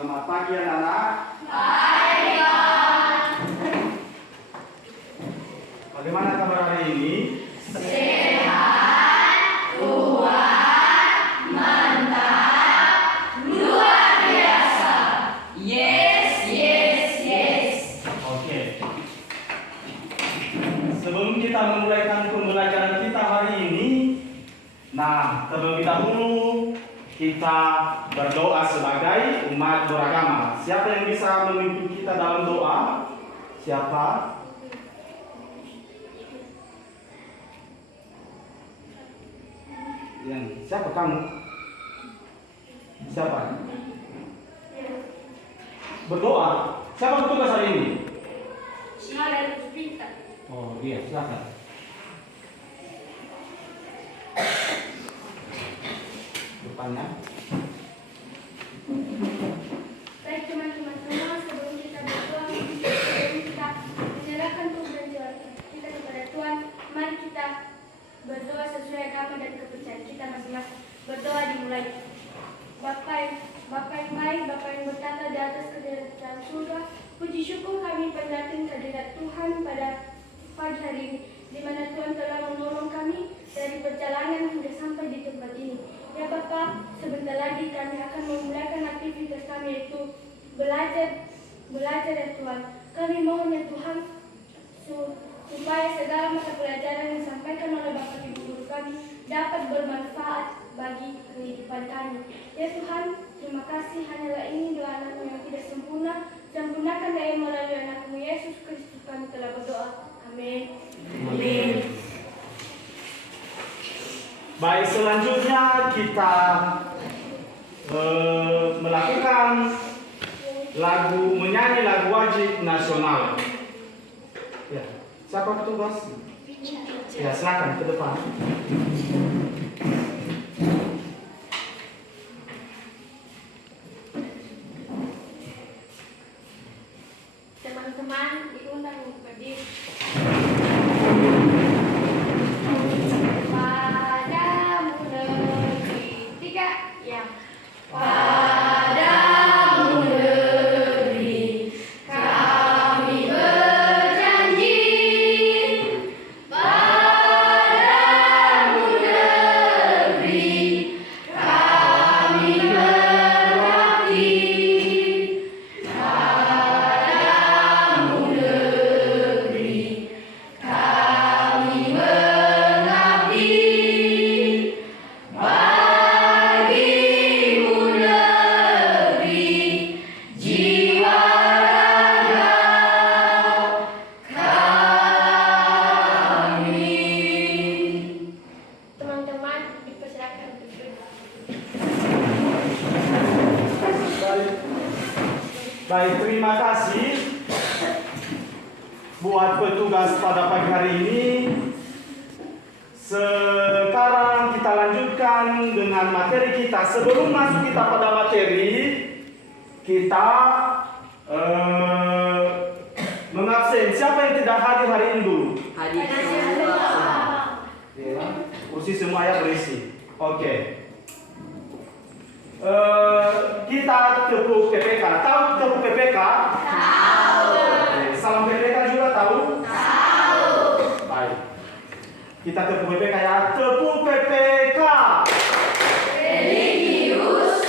Selamat pagi anak-anak. Pagi. Bagaimana kabar hari ini? Sehat, kuat, mantap, luar biasa. Yes, yes, yes. Oke. Sebelum kita memulaikan pembelajaran kita hari ini, terlebih dahulu kita berdoa sebagai umat beragama. Siapa yang bisa memimpin kita dalam doa? Siapa? Siapa kamu? Siapa? Berdoa. Siapa bertugas hari ini? Oh iya, silakan. Depannya. Baik teman-teman semua, sebelum kita berdoa, sebelum kita menyerahkan pembelajaran kita kepada Tuhan, mari kita berdoa sesuai agama dan kepercayaan kita masing-masing. Berdoa dimulai. Bapa yang baik, Bapa yang bertata di atas kerajaan surga, puji syukur kami panjatkan kehadirat Tuhan pada pagi hari ini, di mana Tuhan telah menolong kami dari perjalanan hingga sampai di tempat ini. Ya Bapa, sebentar lagi kami akan memulakan aktivitas kami, yaitu belajar ya Tuhan. Kami mohon ya Tuhan, supaya segala mata pelajaran yang disampaikan oleh Bapak Ibu guru kami dapat bermanfaat bagi kehidupan kami. Ya Tuhan, terima kasih, hanyalah ini doa anakmu yang tidak sempurna. Sempurnakan daya melalui anakmu Yesus Kristus kami telah berdoa. Amin. Amin. Baik, selanjutnya kita melakukan menyanyi lagu wajib nasional. Ya, siapa petugas? Ya, silakan ke depan. Teman-teman diundang untuk berdiri. Padamu negeri, tiga yang Padamu negeri kami berjanji, padamu negeri kami berbakti, padamu negeri kami mengabdi, bagimu negeri jiwa raga kami. teman-teman dipersilakan untuk berdiri. Baik, terima kasih buat petugas pada pagi hari ini. Sekarang kita lanjutkan dengan materi kita. Sebelum masuk kita pada materi, kita mengabsen. Siapa yang tidak hadir hari ini dulu? Ya, kursi semua ya berisi. Oke. Kita tepuk PPK. Tahu tepuk PPK? Tahu. Oke, salam PPK juga tahu? Tahu. Baik. Kita tepuk PPK ya. Tepuk PPK. Religius,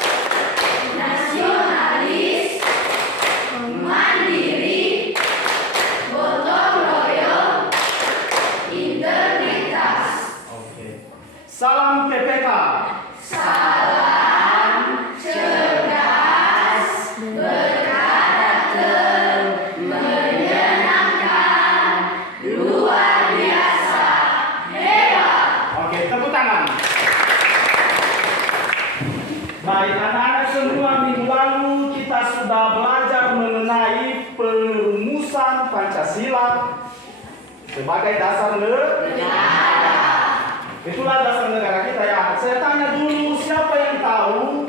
nasionalis, mandiri, gotong royong, integritas. Oke. Salam PPK. Salam cerdas, berkarakter, menyenangkan, luar biasa, hebat. Oke, tepuk tangan. Baik, anak-anak semua, minggu lalu kita sudah belajar mengenai perumusan Pancasila sebagai dasar negara. Itulah dasar negara kita ya. Saya tanya dulu, siapa yang tahu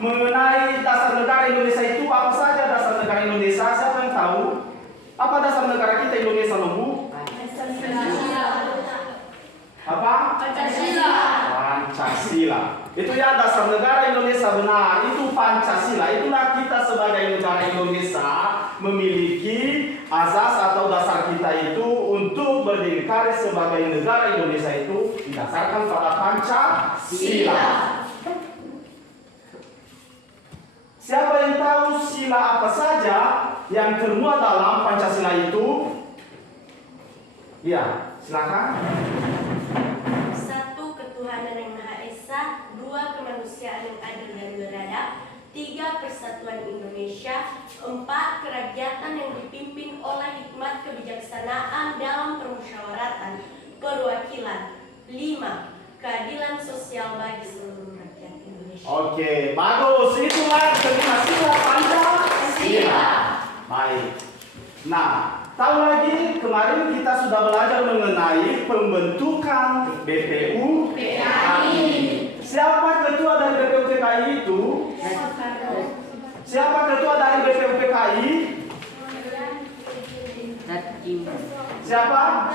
mengenai dasar negara Indonesia itu apa saja dasar negara Indonesia? Siapa yang tahu? Apa dasar negara kita Indonesia, Lobu? Apa? Pancasila. Pancasila. Pancasila. Itu ya dasar negara Indonesia benar, itu Pancasila. Itulah kita sebagai negara Indonesia memiliki asas atau dasar kita itu untuk berdikari sebagai negara Indonesia itu didasarkan pada Pancasila. Siapa yang tahu sila apa saja yang termuat dalam Pancasila itu? Ya, silakan. 1. Ketuhanan yang Maha Esa. 2. Kemanusiaan yang adil dan beradab. 3. Persatuan Indonesia. 4. Kerakyatan yang dipimpin oleh hikmat kebijaksanaan dalam permusyawaratan perwakilan. 5. Keadilan sosial bagi seluruh rakyat Indonesia. Oke, bagus. Itulah kelima sila Pancasila. Baik. Nah, tahu lagi kemarin kita sudah belajar mengenai pembentukan BPUPKI. Siapa ketua dari BPUPKI itu? Siapa ketua dari BPUPKI? Siapa?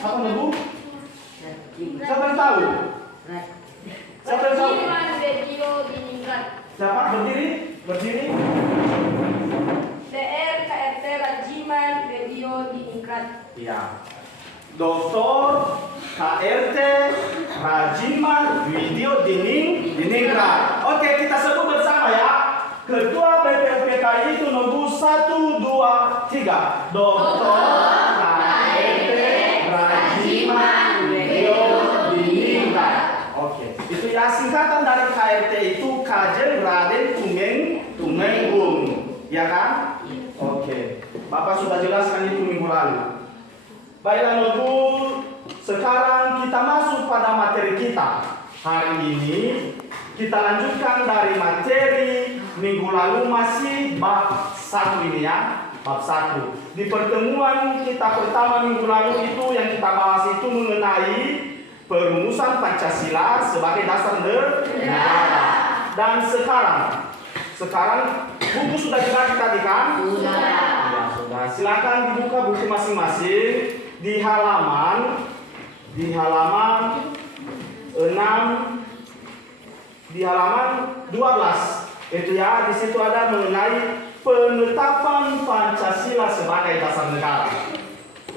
Apa Ibu? Siapa yang tahu? Siapa yang tahu? Siapa? Berdiri? Berdiri? DR KRT Rajiman Bedio Diningrat. Iya. Dr. KRT Rajiman Widyo Diningrat. Oke, kita sebut bersama ya. Ketua BPUPKI itu nomor 1, 2, 3. Dr. KRT Rajiman Widyo Diningrat. Oke, itu ya singkatan dari KRT itu Kajen Raden Tumenggung. Ya kan? Oke. Bapak sudah jelaskan itu minggu lalu. Baiklah Ibu, sekarang kita masuk pada materi kita. Hari ini kita lanjutkan dari materi minggu lalu masih bab 1 ini ya. Bab 1. Di pertemuan kita pertama minggu lalu itu yang kita bahas itu mengenai perumusan Pancasila sebagai dasar negara. Dan sekarang buku sudah jelas tadi kan? Sudah. Ya, sudah. Silakan dibuka buku masing-masing di halaman 12. Itu ya, di situ ada mengenai penetapan Pancasila sebagai dasar negara.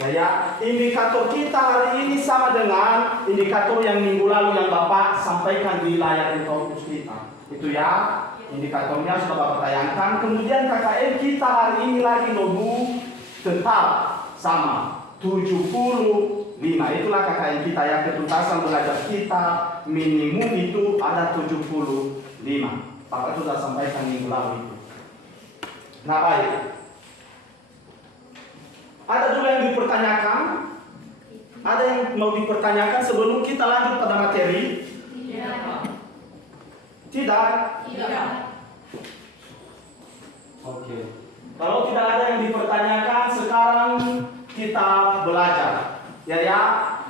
Ya, indikator kita hari ini sama dengan indikator yang minggu lalu yang Bapak sampaikan di layar kampus kita. Itu ya, indikatornya sudah Bapak tayangkan. Kemudian KKN kita hari ini lagi Nobu tetap sama 75. Itulah KKN kita ya, ketuntasan belajar kita minimum itu ada 75. Bapak sudah sampaikan minggu lalu itu. Nah baik. Ada dulu yang dipertanyakan? Ada yang mau dipertanyakan sebelum kita lanjut pada materi? Tidak? Tidak. Oke. Kalau tidak ada yang dipertanyakan, sekarang kita belajar. Ya,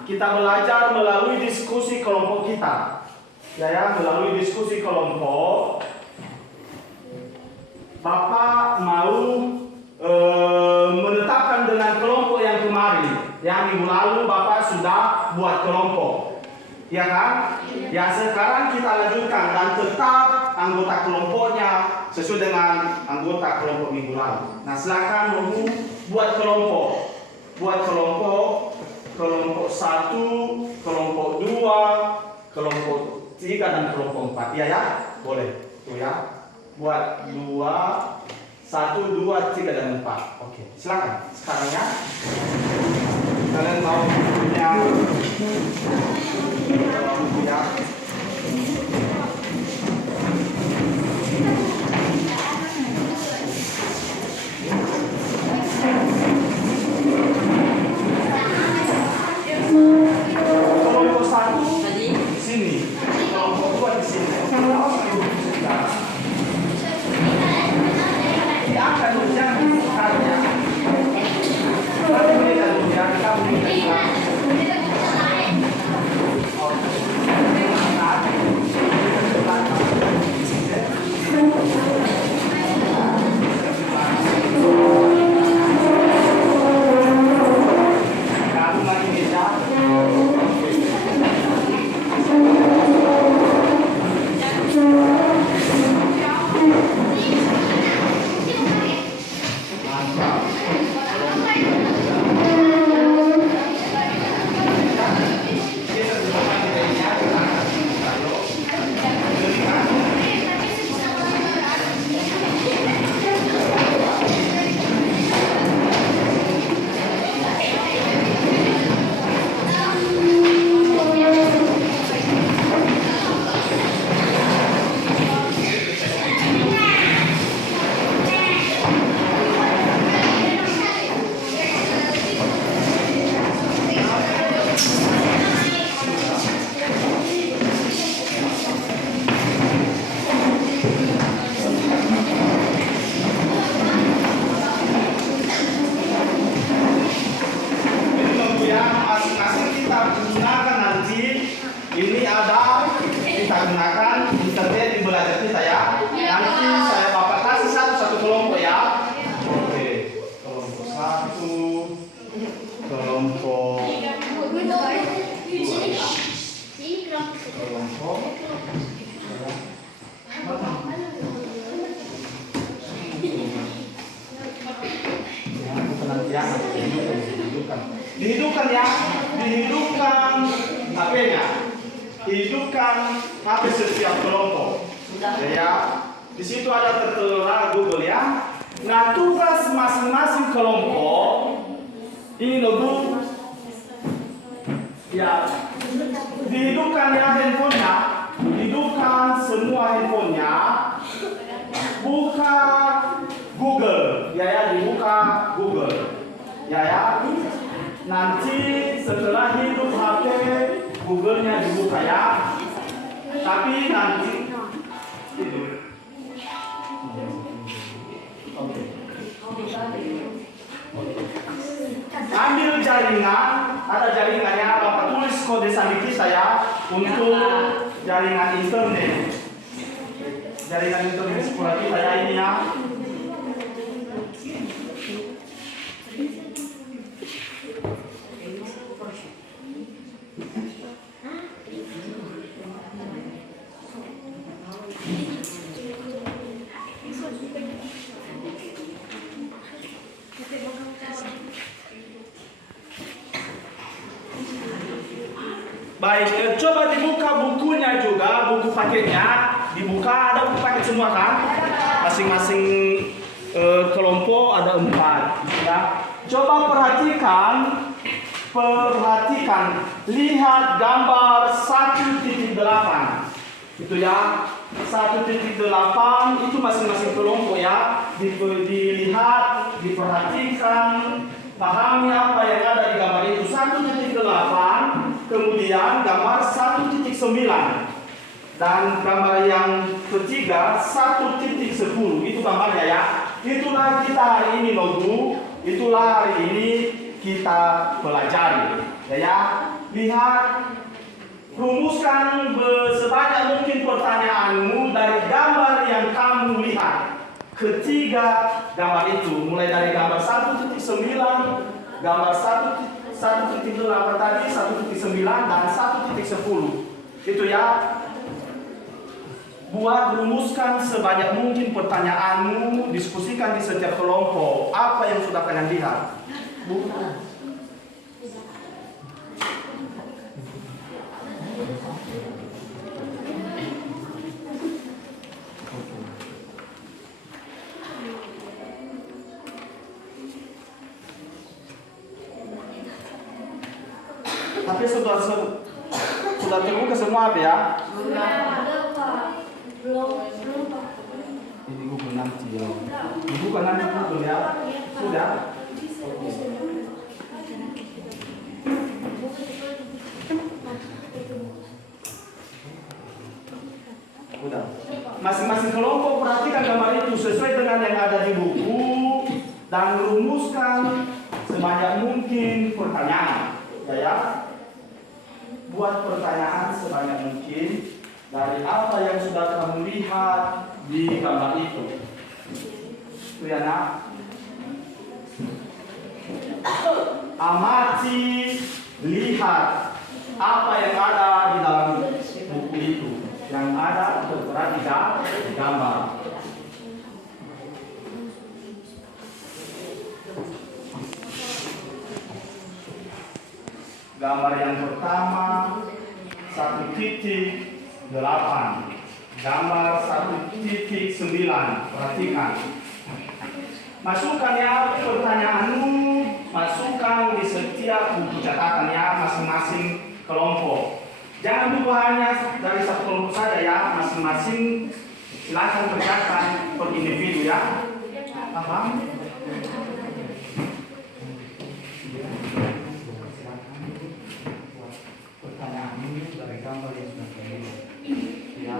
kita belajar melalui diskusi kelompok kita. Ya, melalui diskusi kelompok. Bapak mau menetapkan dengan kelompok yang kemarin. Yang minggu lalu Bapak sudah buat kelompok. Ya kan? Ya, sekarang kita lanjutkan dan tetap anggota kelompoknya sesuai dengan anggota kelompok minggu lalu. Nah, silakan buat kelompok. Buat kelompok 1, kelompok 2, kelompok 3 dan kelompok 4. Ya, boleh. Tuh ya. Buat 2, 1, 2, 3 dan 4. Oke, silakan. Sekarang ya. Kalian mau punya ya. Kelompok 1 di sini, kelompok 2 di sini. Diangkat jangan dibukarnya. Kita menggunakan internet di belajar kita ya. Nanti saya bapak kasih satu-satu kelompok ya. Oke, kelompok 1, kelompok 2. Dihidupkan ya, dihidupkan HP-nya, hidupkan HP setiap kelompok. Ya, di situ ada tertera Google ya. Nah, tugas masing-masing kelompok ini logo ya, dihidupkan ya handphonenya, hidupkan semua handphonenya, buka Google, ya dibuka Google, ya. Nanti setelah hidup HP, Google-nya dibuka ya. Tapi nanti tidur. Ambil jaringan, ada jaringannya, Bapak tulis kode sandi kita ya untuk jaringan internet. Jaringan internet sekolah kita ya ini ya. Baik, coba dibuka bukunya juga, buku paketnya dibuka, ada buku paket semua kan? Masing-masing kelompok ada 4 ya. Coba perhatikan, lihat gambar 1.8 itu ya, 1.8 itu masing-masing kelompok ya, dilihat, diperhatikan, pahami apa yang ada di gambar itu. 1.8, kemudian gambar 1.9, dan gambar yang ketiga 1.10, itu gambarnya ya. Itulah kita hari ini logo, itulah hari ini kita pelajari ya. Lihat, rumuskan sebanyak mungkin pertanyaanmu dari gambar yang kamu lihat. Ketiga gambar itu, mulai dari gambar 1.9, gambar 1.8 tadi, 1.9 dan 1.10. Itu ya. Buat rumuskan sebanyak mungkin pertanyaanmu, diskusikan di setiap kelompok. Apa yang sudah kalian lihat? Tapi sudah terbuka semua apa ya? Belum Pak. Ini Google nanti ya. Dibuka nanti Google ya. Sudah. Sudah. Masing-masing kelompok perhatikan gambar itu sesuai dengan yang ada di buku dan rumuskan sebanyak mungkin pertanyaan. Ya. Buat pertanyaan sebanyak mungkin dari apa yang sudah kamu lihat di gambar itu. Itu ya nak. Amati, lihat apa yang ada di dalam buku itu. Yang ada tertera di gambar. Gambar yang pertama 1.8, gambar 1.9. Perhatikan. Masukkan ya pertanyaanmu, masukkan di setiap buku catatannya masing-masing kelompok. Jangan lupa hanya dari satu kelompok saja ya, masing-masing silakan kerjakan per individu ya. Paham? Pertanyaan ini dari gambar yang sudah saya ya.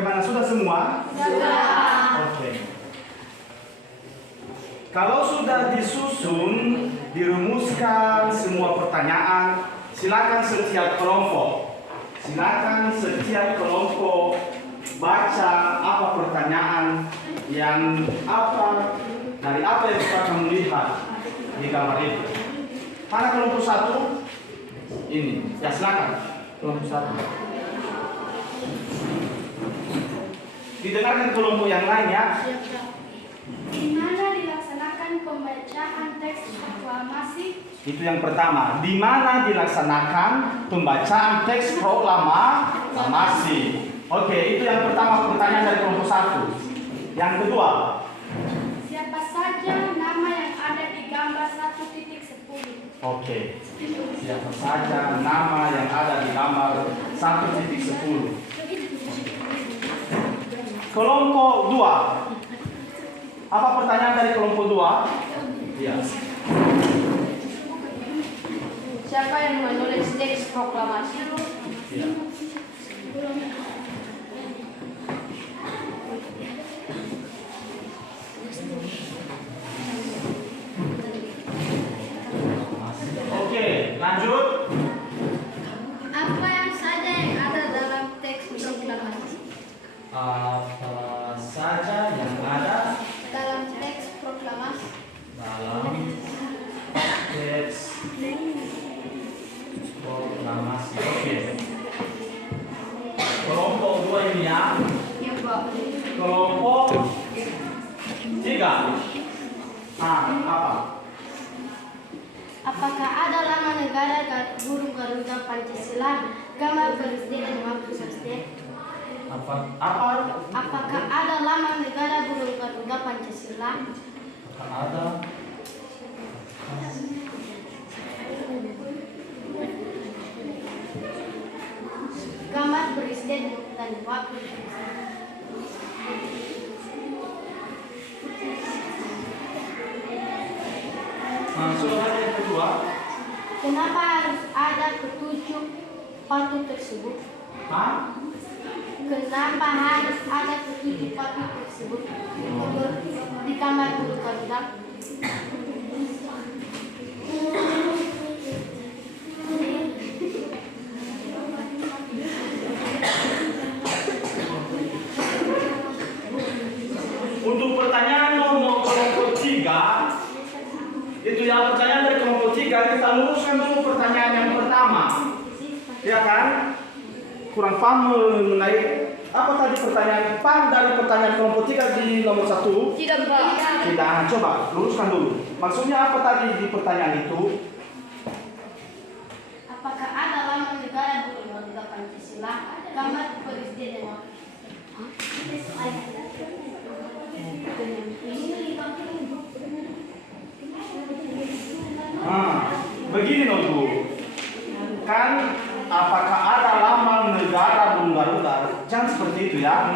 Bagaimana, sudah semua? Sudah. Oke. Kalau sudah disusun, dirumuskan semua pertanyaan, silakan setiap kelompok baca apa pertanyaan yang dari apa yang kita akan melihat di gambar itu. Mana kelompok 1? Ini. Ya, silakan. Kelompok 1. Didengarkan kelompok yang lain ya. Di mana dilaksanakan pembacaan teks proklamasi? Itu yang pertama. Di mana dilaksanakan pembacaan teks proklamasi? Oke, itu yang pertama pertanyaan dari kelompok 1. Yang kedua. Siapa saja nama yang ada di gambar 1.10? Oke. Siapa saja nama yang ada di gambar 1.10? Kelompok 2. Apa pertanyaan dari kelompok 2? Iya. Siapa yang menulis teks proklamasi? Iya. Oke, lanjut. Apa yang saja yang ada dalam teks proklamasi? Apa saja yang ada Dalam teks proklamasi. dalam teks proklamasi? Oke. Kelompok 2 ini ya. Ya, Pak. Kelompok 3. Apa? Apakah ada lama negara burung Garuda Pancasila, gambar presiden dan wakil presiden? Apa? Apakah ada lama negara burung Garuda Pancasila? Ada. Gambar presiden dan wakil presiden. Sudah ada yang kedua. Kenapa harus ada ketujuh patung tersebut? Kenapa harus ada ketujuh patung tersebut di gambar burung Garuda? Untuk pertanyaan nomor kelompok 3, itu ya pertanyaan dari kelompok 3, kita luruskan dulu pertanyaan yang pertama. Ya kan? Kurang paham mengenai apa tadi pertanyaan dari pertanyaan kelompok 3 di nomor 1? Tidak, Pak. Tidak, coba luruskan dulu. Maksudnya apa tadi di pertanyaan itu? Apakah ada lama negara burung Garuda Pancasila, gambar presiden dan wakil Begini Bu. Kan apakah ada lambang negara burung Garuda? Jangan seperti itu ya.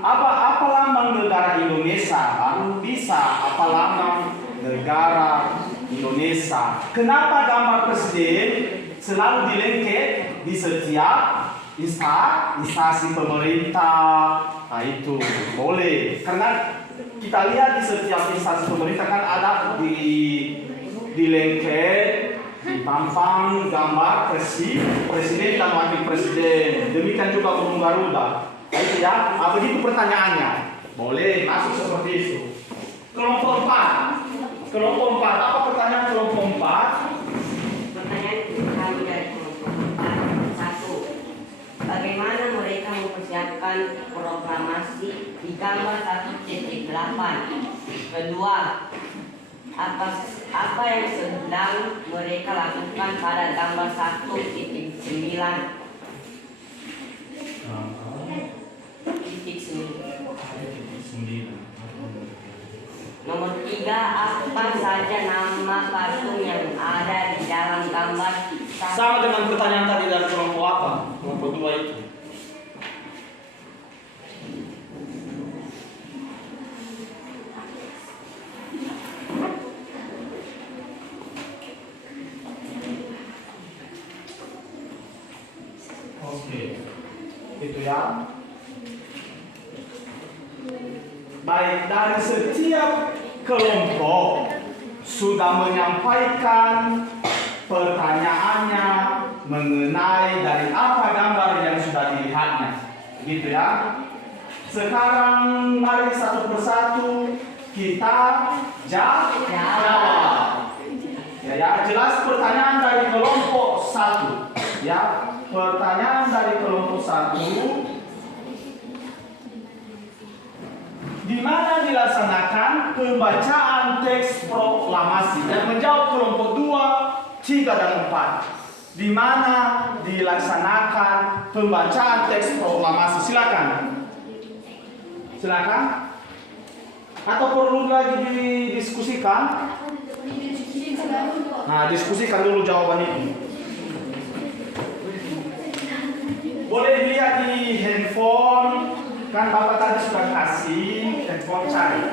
Apa lambang negara Indonesia? Baru bisa apa lambang negara Indonesia. Kenapa gambar presiden selalu dilengket di setiap instansi pemerintah? Nah itu boleh. Karena kita lihat di setiap instansi pemerintah kan ada dilengket, dipampang gambar presiden dan wakil presiden. Demikian juga burung Garuda. Nah, itu ya. Begitu pertanyaannya. Boleh masuk seperti itu. Kelompok 4. Kelompok 4. Apa pertanyaan kelompok 4? Pertanyaan kami dari kelompok 4. 1. Bagaimana mereka mempersiapkan proklamasi di gambar 1.8? Kedua, apa yang sedang mereka lakukan pada gambar 1.9? Nomor 3, apa saja nama patung yang ada di dalam gambar? Sama dengan pertanyaan tadi dari kelompok apa? Kelompok 2 itu. Oke. Itu ya. baik dari setiap kelompok sudah menyampaikan pertanyaannya mengenai dari apa gambar yang sudah dilihatnya, gitu ya. Sekarang mari satu persatu kita jawab. Ya, jelas pertanyaan dari kelompok 1. Ya, pertanyaan dari kelompok 1. Di mana dilaksanakan pembacaan teks proklamasi? Dan menjawab kelompok 2, 3 dan 4. Di mana dilaksanakan pembacaan teks proklamasi? Silakan. Silakan. Atau perlu lagi didiskusikan? Nah, diskusikan dulu jawaban itu. Boleh lihat di handphone, kan Bapak tadi sudah kasih handphone cari.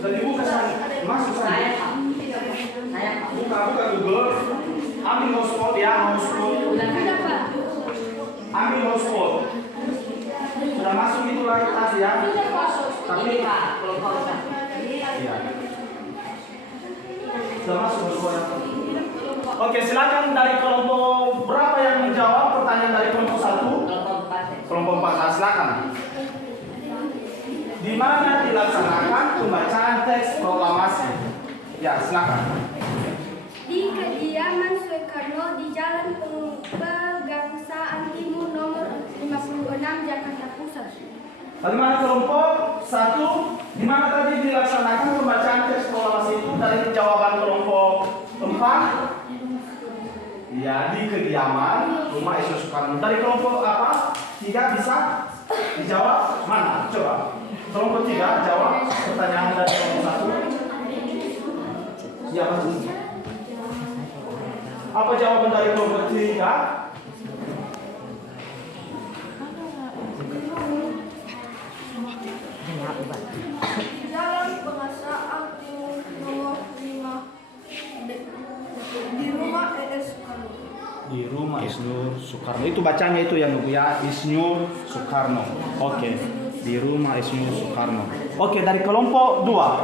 Sudah dibuka sana, masuk sana. Buka Google, ambil hotspot ya, hotspot. Ambil hotspot. Sudah masuk itu lagi tadi ya. Tapi Pak, kelompok satu. iya. Sudah masuk hotspot. Oke, silakan dari kelompok berapa yang menjawab pertanyaan dari kelompok 1? Kelompok 4. Kelompok 4, silakan. Di mana dilaksanakan pembacaan teks proklamasi? Ya, silakan. Di kediaman Soekarno di Jalan Pegangsaan Timur nomor 56 Jakarta Pusat. Bagaimana kelompok 1? Di mana tadi dilaksanakan pembacaan teks proklamasi itu dari jawaban kelompok 4? Ya, di kediaman rumah Isnu Soekarno. Dari kelompok apa? 3 bisa dijawab? Mana? Coba. Kelompok 3 jawab pertanyaan dari kelompok 1. Ya, Mas. Apa jawaban dari kelompok 3? Jalan Pegangsaan Timur nomor 5 di rumah ES Soekarno. Di rumah Isnu Soekarno. Itu bacanya itu yang ya, Isnu Soekarno. Oke. Di rumah Isnu Soekarno. Oke, dari kelompok 2.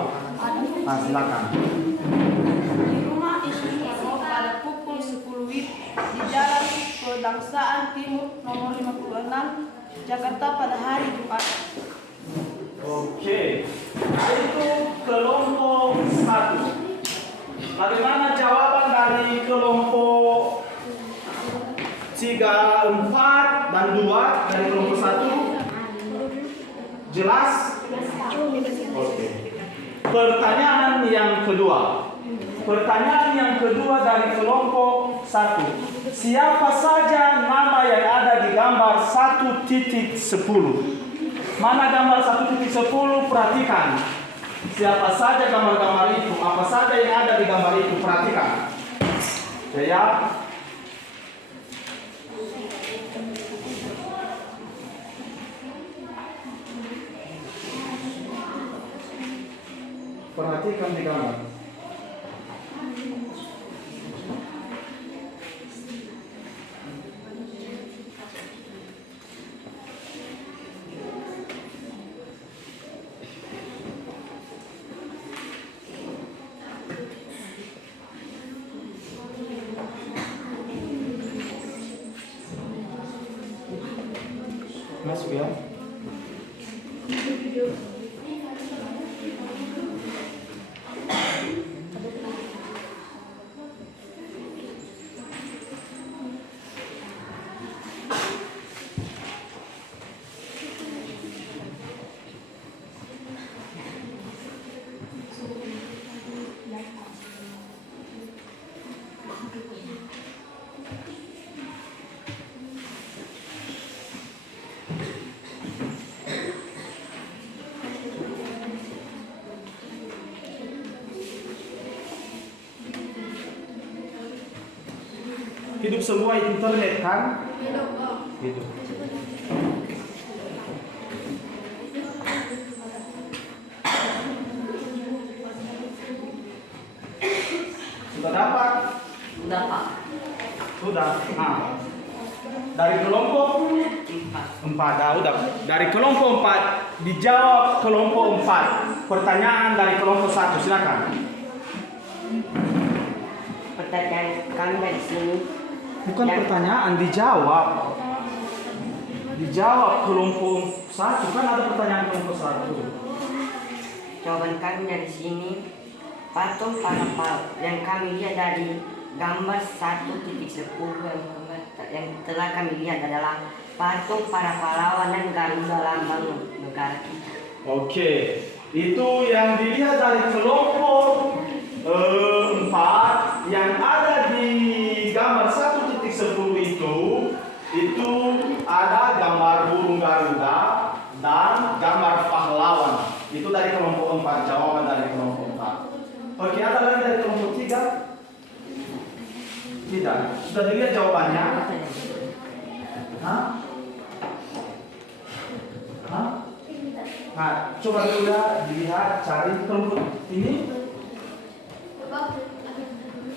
Nah, silakan. Di rumah Isnu Soekarno pada pukul 10 WIB di Jalan Pegangsaan Timur nomor 56 Jakarta pada hari Jumat. Oke. Itu kelompok 1. Bagaimana jawaban dari kelompok 3, 4 dan 2 dari kelompok 1? Jelas? Oke. Pertanyaan yang kedua. Pertanyaan yang kedua dari kelompok 1. Siapa saja nama yang ada di gambar 1.10? Mana gambar 1.10? Perhatikan. Siapa saja gambar-gambar itu? Apa saja yang ada di gambar itu? Perhatikan. Ya. Perhatikan di gambar. Masuk ya. Hidup semua internet kan? Hidup. Hidup. Sudah dapat? Sudah Pak. Sudah. Nah, dari kelompok 4. Nah, udah. Dari kelompok 4 dijawab kelompok 4. Pertanyaan dari kelompok 1, silakan. Pertanyaan kami dari sini. Bukan pertanyaan, dijawab. Dijawab kelompok 1, kan ada pertanyaan kelompok 1. Jawaban kami dari sini, patung para yang kami lihat dari gambar 1.10 yang telah kami lihat adalah patung para pahlawan dan Garuda lambang negara kita. Oke, itu yang dilihat dari kelompok 4 yang ada di gambar 1.10 itu ada gambar burung Garuda dan gambar pahlawan. Itu dari kelompok 4, jawaban dari kelompok 4. Oke, ada lagi dari kelompok 3? Tidak. Sudah dilihat jawabannya? Hah? Hah? Nah, coba dulu ya dilihat, cari kelompok ini.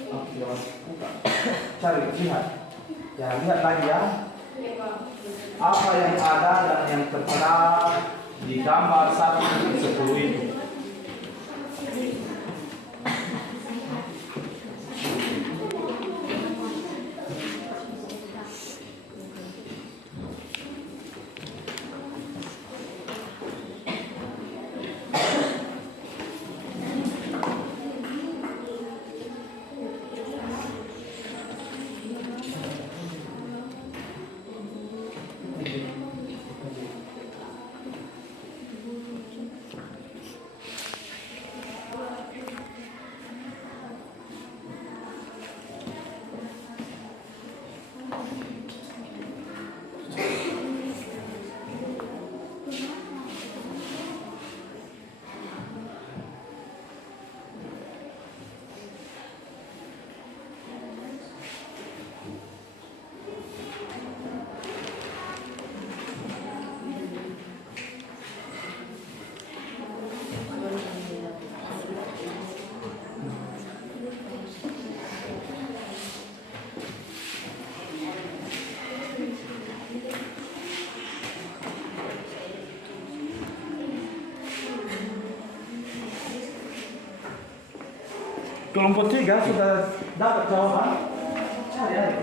Oke, buka. Cari, lihat. Ya, lihat lagi ya. Apa yang ada dan yang tertera di gambar 1.10 itu. Kelompok 3 sudah dapat jawaban? Cari aja.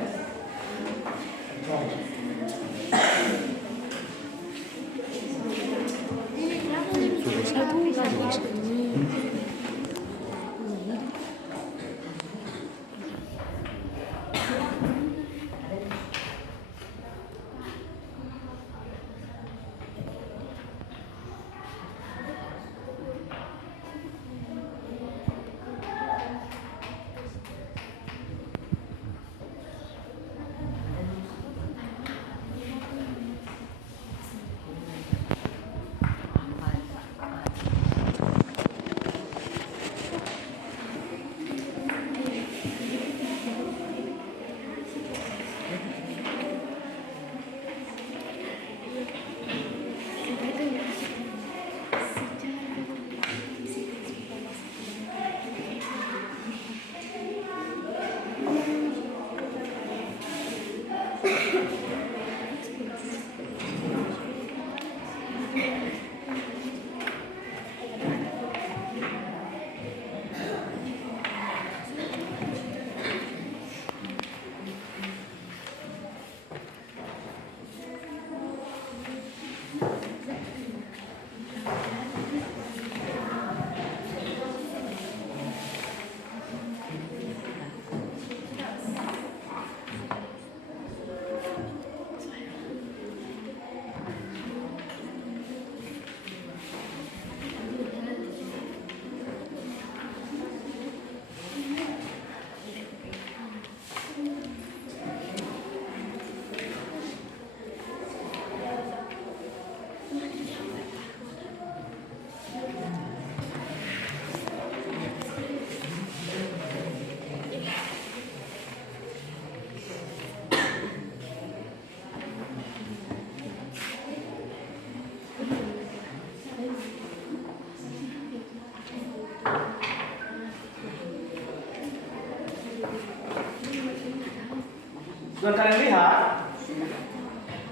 Sudah kalian lihat?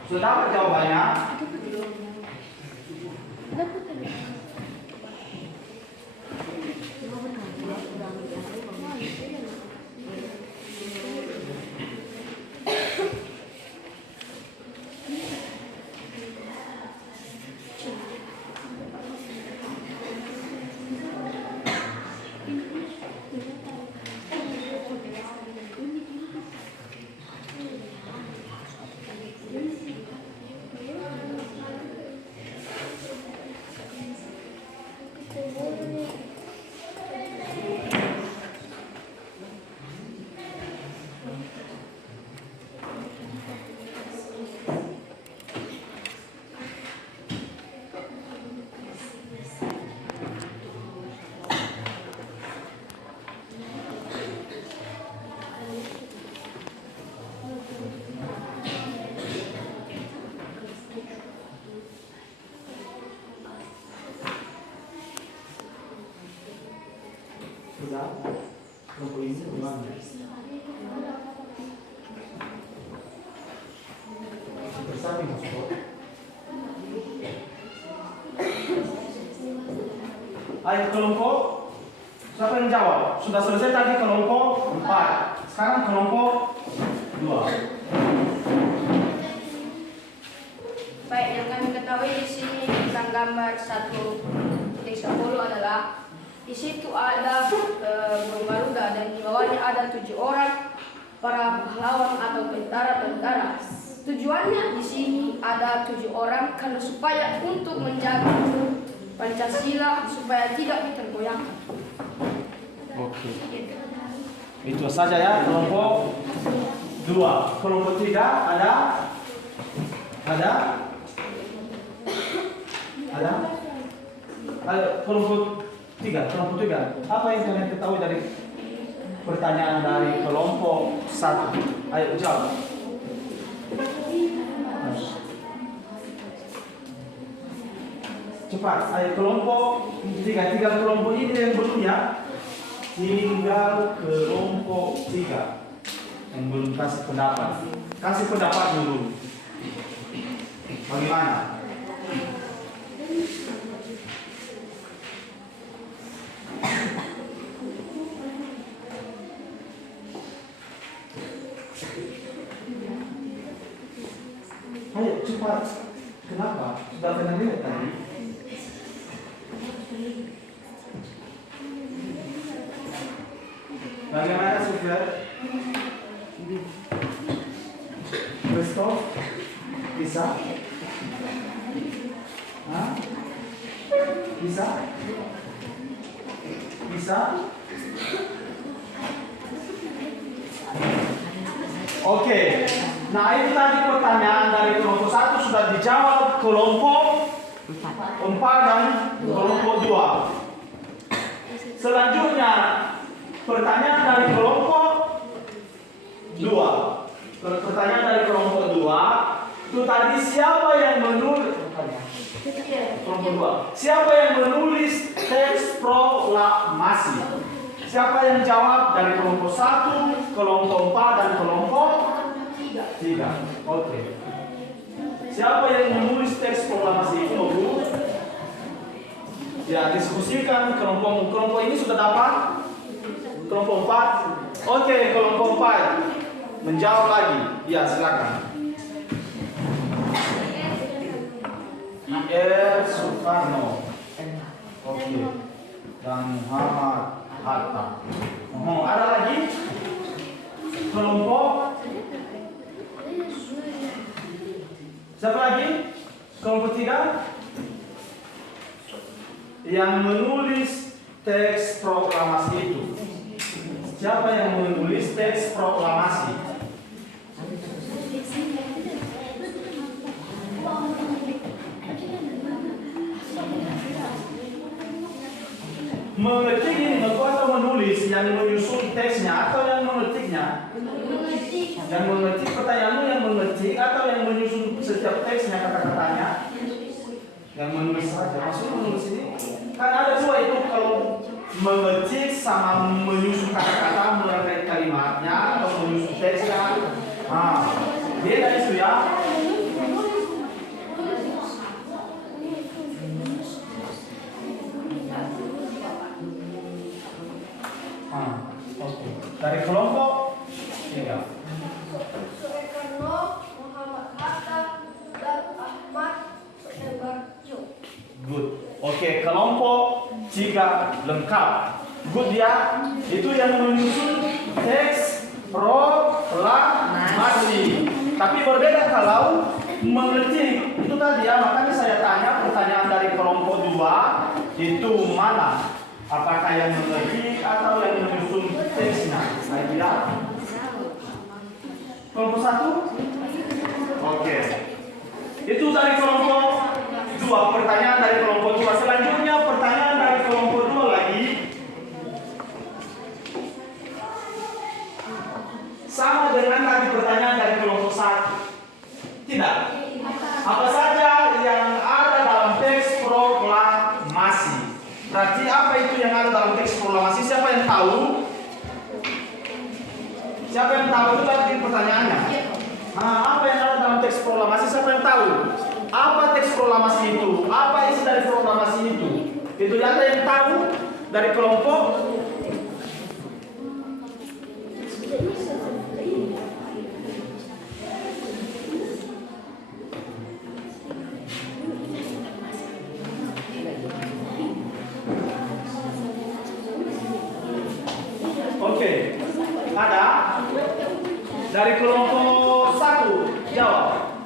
Sudah dapat jawabannya? Sudah? Kelompok ini gimana? Bersama masuk. Ayo kelompok. Siapa yang jawab? Sudah selesai tadi kelompok 4. Sekarang kelompok 2. Baik, yang kami ketahui di sini tentang gambar 1.10 adalah di situ ada burung garuda dan di bawahnya ada 7 orang para pahlawan atau tentara-tentara. Tujuannya di sini ada 7 orang karena supaya untuk menjaga Pancasila supaya tidak tergoyahkan. Oke. Itu saja ya kelompok 2. Kelompok 3 ada? Ayo kelompok 3. Apa yang kalian ketahui dari pertanyaan dari kelompok 1? Ayo jawab. Cepat, ayo kelompok 3 kelompok ini yang belum ya. Tinggal kelompok 3 yang belum kasih pendapat. Kasih pendapat dulu. Bagaimana? Ayo cepat. Kenapa? Sudah pernah lihat tadi? Bagaimana Sufyan? Christoph? Bisa? Hah? Bisa? Bisa? Oke. Nah itu tadi pertanyaan dari kelompok 1 sudah dijawab kelompok 4 dan kelompok 2. Selanjutnya pertanyaan dari kelompok 2. Pertanyaan dari kelompok 2 itu tadi siapa yang menulis kelompok 2. Siapa yang menulis teks proklamasi? Siapa yang jawab dari kelompok 1, kelompok 4 dan kelompok 3? Oke. Siapa yang menulis teks proklamasi itu, Bu? Ya, diskusikan kelompok ini sudah dapat? Kelompok 4? Oke, kelompok 4 menjawab lagi. Ya, silakan. Ir Soekarno. Oke. Dan Muhammad Hatta. Ada lagi? Kelompok siapa lagi? Kelompok 3 yang menulis teks proklamasi itu. Siapa yang menulis teks proklamasi? Mengetik ini atau menulis, yang menyusun teksnya atau yang mengetiknya? Yang mengetik, pertanyaanmu yang mengetik atau yang menyusun setiap teksnya kata-katanya? Yang menulis saja. Maksudnya menulis ini kan ada dua itu, kalau mengetik sama menyusun kata-kata, menerangkan kalimatnya atau menyusun teksnya. Dari kelompok 3. Soekarno, Muhammad Hatta, dan Ahmad Suharjo. Good. Oke, kelompok 3 lengkap. Good ya. Itu yang menyusun teks proklamasi. Tapi berbeda kalau mengetik. Itu tadi ya, makanya saya tanya pertanyaan dari kelompok 2 itu mana? Apakah yang mengetik atau yang menyusun teksnya? Saya bilang kelompok 1. Oke. Itu dari kelompok 2. Pertanyaan dari kelompok 2. Selanjutnya pertanyaan dari kelompok 2 lagi. Sama dengan tadi pertanyaan dari kelompok 1. Tidak. Apa saja yang ada dalam teks proklamasi? Berarti apa itu yang ada dalam teks proklamasi? Siapa yang tahu? Siapa yang tahu? Itu tadi pertanyaannya. Apa yang ada dalam teks proklamasi? Siapa yang tahu? Apa teks proklamasi itu? Apa isi dari proklamasi itu? Itu ada yang tahu dari kelompok? Oke. Ada? Dari kelompok 1 jawab.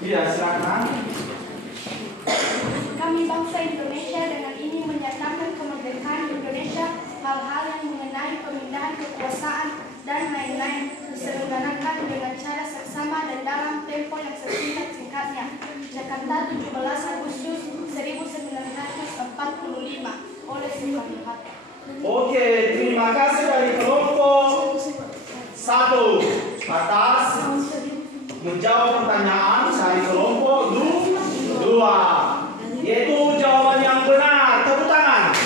Iya, silakan. Kami bangsa Indonesia dengan ini menyatakan kemerdekaan Indonesia, hal-hal yang mengenai pemindahan kekuasaan dan lain-lain diselenggarakan dengan cara seksama dan dalam tempo yang sesingkat-singkatnya. Jakarta, 17 Agustus 1945 oleh Soekarno Hatta. Oke, terima kasih dari kelompok 1 atas menjawab pertanyaan dari kelompok 2, yaitu jawaban yang benar. Tepuk tangan.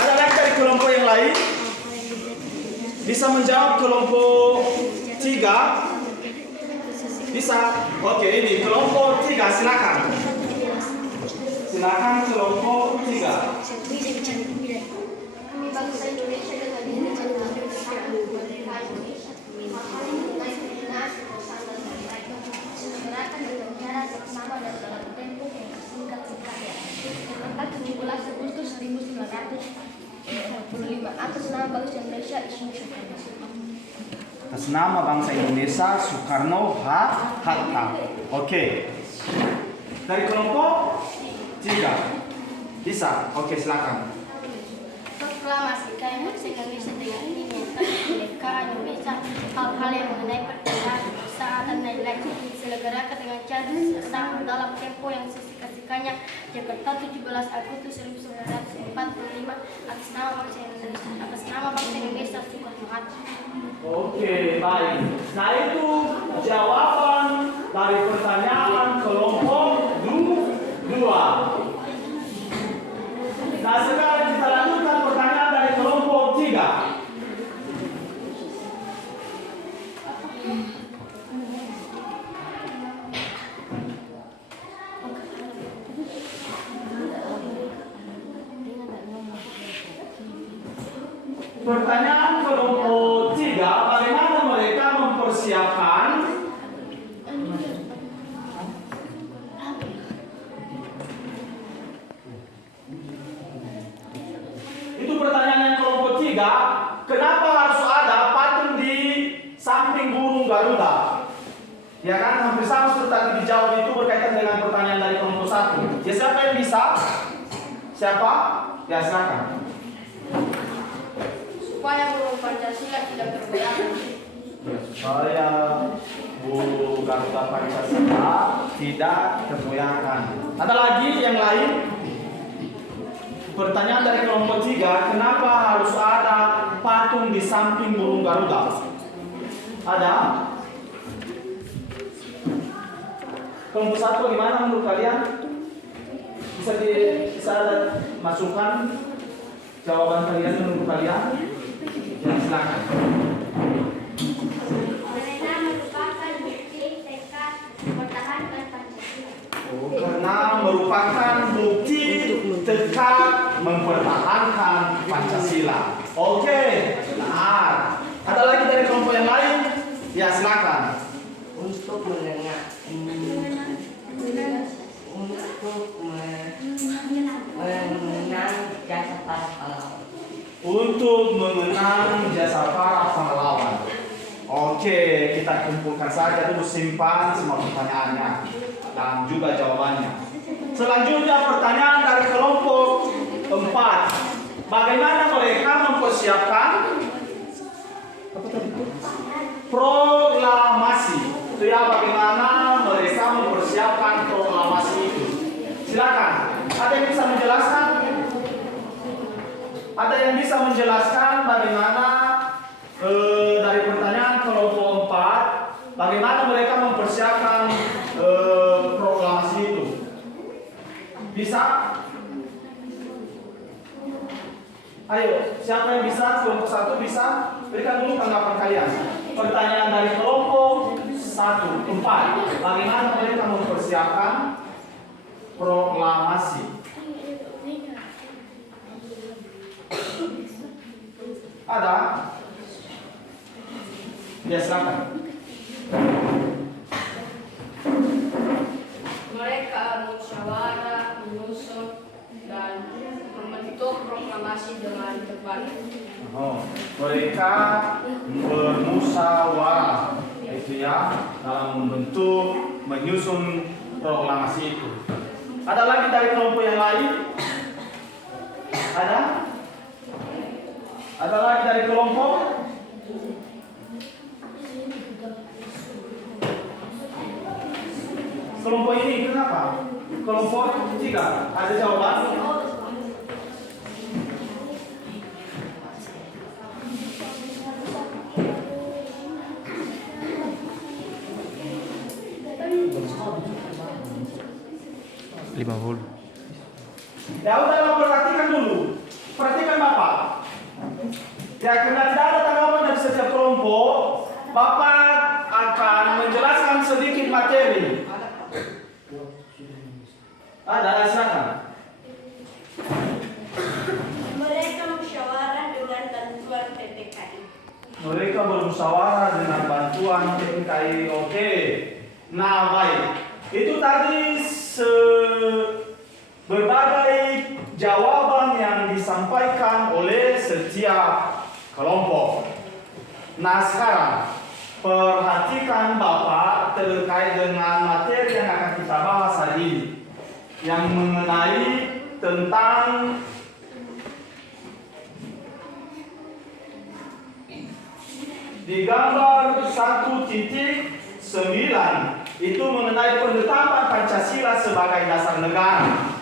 Ada lagi dari kelompok yang lain? Bisa menjawab kelompok 3? Bisa? Oke, ini kelompok 3, silakan. Silakan kelompok 3. Kami bangsa Indonesia dengan ini menyatakan kemerdekaan Indonesia, hal-hal yang mengenai pembinaan kekuasaan dan lain-lain diselenggarakan dengan cara seksama dan dalam tempo yang singkat-singkatnya. Jakarta, 17 Agustus 1945 atas nama bangsa Indonesia Soekarno. Atas nama bangsa Indonesia Soekarno Hatta. Oke. Dari kelompok 3. Bisa? Oke, silakan. Proklamasi bangsa Indonesia dengan ini menyatakan kemerdekaan Indonesia, hal-hal yang mengenai pembinaan kekuasaan dan lain-lain diselenggarakan dengan cara seksama dalam tempo yang sesingkat-singkatnya. Jakarta, 17 Agustus 1945 atas nama bangsa Indonesia Soekarno Hatta. Oke, baik. Nah, itu jawaban dari pertanyaan kelompok 2. Nah, sekarang kita lanjutkan pertanyaan dari kelompok 3. Pertanyaan kelompok 3, bagaimana mereka mempersiapkan itu pertanyaan yang kelompok 3, kenapa harus ada patung di samping burung Garuda? Ya kan, hampir sama seperti tadi dijawab itu berkaitan dengan pertanyaan dari kelompok 1. Ya, siapa yang bisa? Siapa? Ya, silakan. Supaya burung Pancasila tidak tergoyahkan. Supaya burung Garuda Pancasila tidak tergoyahkan. Ada lagi yang lain? Pertanyaan dari kelompok 3, kenapa harus ada patung di samping burung Garuda? Ada? Kelompok 1 gimana menurut kalian? bisa ada masukan jawaban kalian menurut kalian? Ya, silakan. Karena merupakan bukti tekad mempertahankan Pancasila. Karena merupakan bukti tekad mempertahankan Pancasila. Oke, benar. Ada lagi dari kelompok yang lain? Ya, silakan. Untuk mengenang jasa para pahlawan. Untuk mengenang jasa para pahlawan. Oke, kita kumpulkan saja dulu, simpan semua pertanyaannya dan juga jawabannya. Selanjutnya pertanyaan dari kelompok 4. Bagaimana mereka mempersiapkan proklamasi? Itu ya, bagaimana mereka mempersiapkan proklamasi itu? Silakan. Ada yang bisa menjelaskan? Ada yang bisa menjelaskan bagaimana dari pertanyaan kelompok 4, bagaimana mereka mempersiapkan proklamasi itu? Bisa? Ayo, siapa yang bisa? Kelompok 1 bisa? Berikan dulu tanggapan kalian. Pertanyaan dari kelompok 4, bagaimana mereka mempersiapkan proklamasi? Ada? Ya, silakan. Mereka musyawarah, menyusun, dan membentuk proklamasi dengan terbalik. Mereka bermusyawarah, itu ya, dalam membentuk, menyusun proklamasi itu. Ada lagi dari kelompok yang lain? Ada? Ada lagi dari kelompok? Kelompok ini kenapa? Kelompok 3, ada jawaban? Ya udah, perhatikan dulu. Perhatikan Bapak. Ya, karena tidak ada tanggapan dari setiap kelompok, Bapak akan menjelaskan sedikit materi. Ada, silakan. Mereka musyawarah dengan bantuan PPKI. Mereka bermusyawarah dengan bantuan PPKI. Oke. Nah, baik. Itu tadi berbagai jawaban yang disampaikan oleh setiap kelompok. Nah, sekarang perhatikan Bapak terkait dengan materi yang akan kita bahas hari ini, yang mengenai tentang di gambar 1.9 itu mengenai penetapan Pancasila sebagai dasar negara.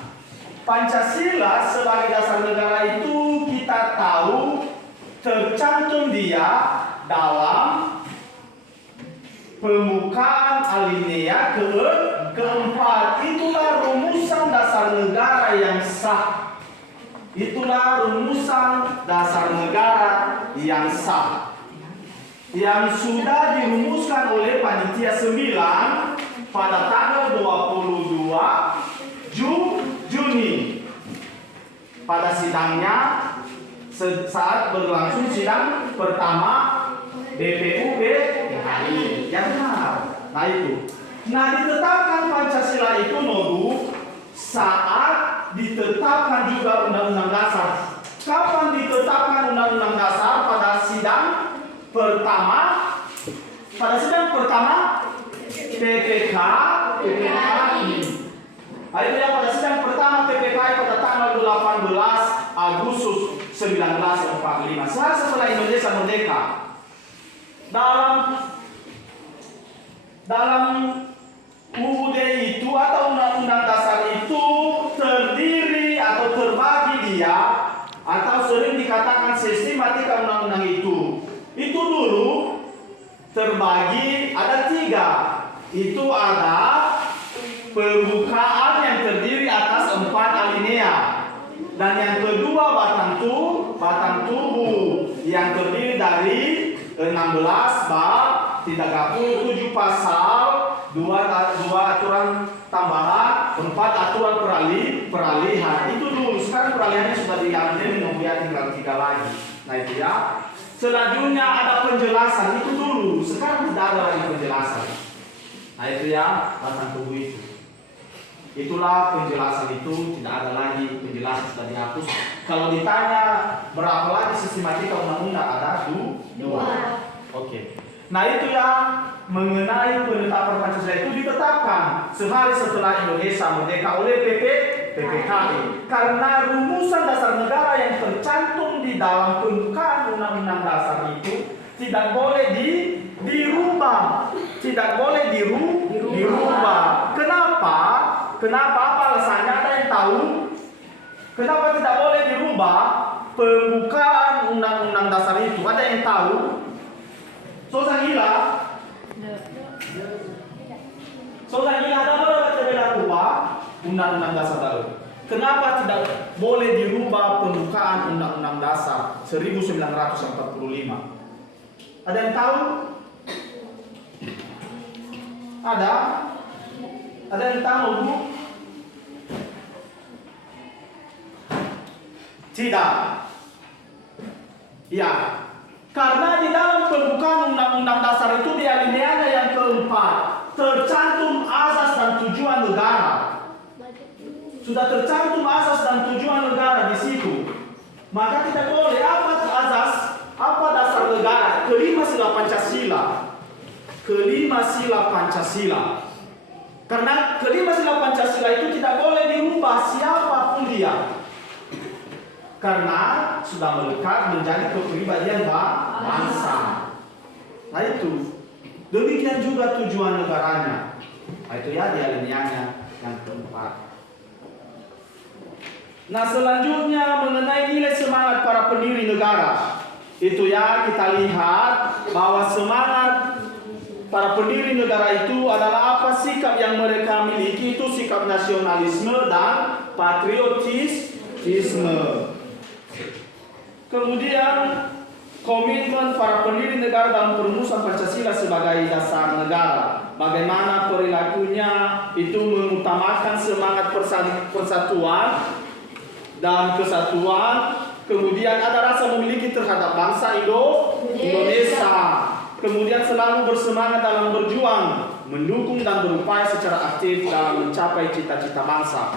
Pancasila sebagai dasar negara itu kita tahu tercantum dia dalam pembukaan alinea keempat. Itulah rumusan dasar negara yang sah. Itulah rumusan dasar negara yang sah, yang sudah dirumuskan oleh Panitia 9 pada tanggal 22 Juni pada sidangnya saat berlangsung sidang pertama BPUB DKI. Ya, benar. Nah, itu. Nah, ditetapkan Pancasila itu Nobu saat ditetapkan juga Undang-Undang Dasar. Kapan ditetapkan Undang-Undang Dasar? Pada sidang pertama, PPKI. Itu ya, pada sidang pertama PPKI pada tanggal 18 Agustus 1945. Setelah Indonesia merdeka. Dalam UUD itu atau Undang-Undang Dasar itu terdiri atau terbagi dia, atau sering dikatakan sistematika undang-undang itu dulu terbagi ada 3. Itu ada pembukaan yang terdiri atas 4 Dan yang kedua batang tubuh yang terdiri dari 16 bab, 37 pasal, 2 aturan tambahan, 4 aturan peralihan. Itu dulu. Sekarang peralihannya sudah diambil, kemudian tinggal 3 lagi. Nah itu ya. Selanjutnya ada penjelasan, itu dulu. Sekarang tidak ada lagi penjelasan. Nah itu ya, batang tubuh itu. Itulah penjelasan itu, tidak ada lagi penjelasan, sudah dihapus. Kalau ditanya berapa lagi sistematika undang-undang, ada 2. Oke. Nah itu ya, mengenai penetapan Pancasila itu ditetapkan sehari setelah Indonesia merdeka oleh PPKI. Karena rumusan dasar negara yang tercantum di dalam pembukaan undang-undang dasar itu tidak boleh dirubah, tidak boleh dirubah. Kenapa? Apa alasannya? Ada yang tahu? Kenapa tidak boleh dirubah pembukaan undang-undang dasar itu? Ada yang tahu? Sosan gila? Ada berapa tidak rubah undang-undang dasar baru? Kenapa tidak boleh dirubah pembukaan undang-undang dasar 1945? Ada yang tahu? Ada yang tahu, Bu? Tidak. Ya. Karena di dalam pembukaan undang-undang dasar itu di alineanya yang keempat tercantum asas dan tujuan negara. Sudah tercantum asas dan tujuan negara di situ. Maka tidak boleh apa asas, apa dasar negara? Kelima sila Pancasila. Karena kelima sila Pancasila itu tidak boleh dirubah siapapun dia. Karena sudah melekat menjadi kepribadian bangsa. Nah itu. Demikian juga tujuan negaranya. Nah itu ya di alineanya yang keempat. Nah selanjutnya mengenai nilai semangat para pendiri negara. Itu ya kita lihat bahwa semangat para pendiri negara itu adalah apa sikap yang mereka miliki, itu sikap nasionalisme dan patriotisme. Kemudian komitmen para pendiri negara dalam perumusan Pancasila sebagai dasar negara. Bagaimana perilakunya itu mengutamakan semangat persatuan dan kesatuan. Kemudian ada rasa memiliki terhadap bangsa Indonesia. Kemudian selalu bersemangat dalam berjuang, mendukung dan berupaya secara aktif dalam mencapai cita-cita bangsa.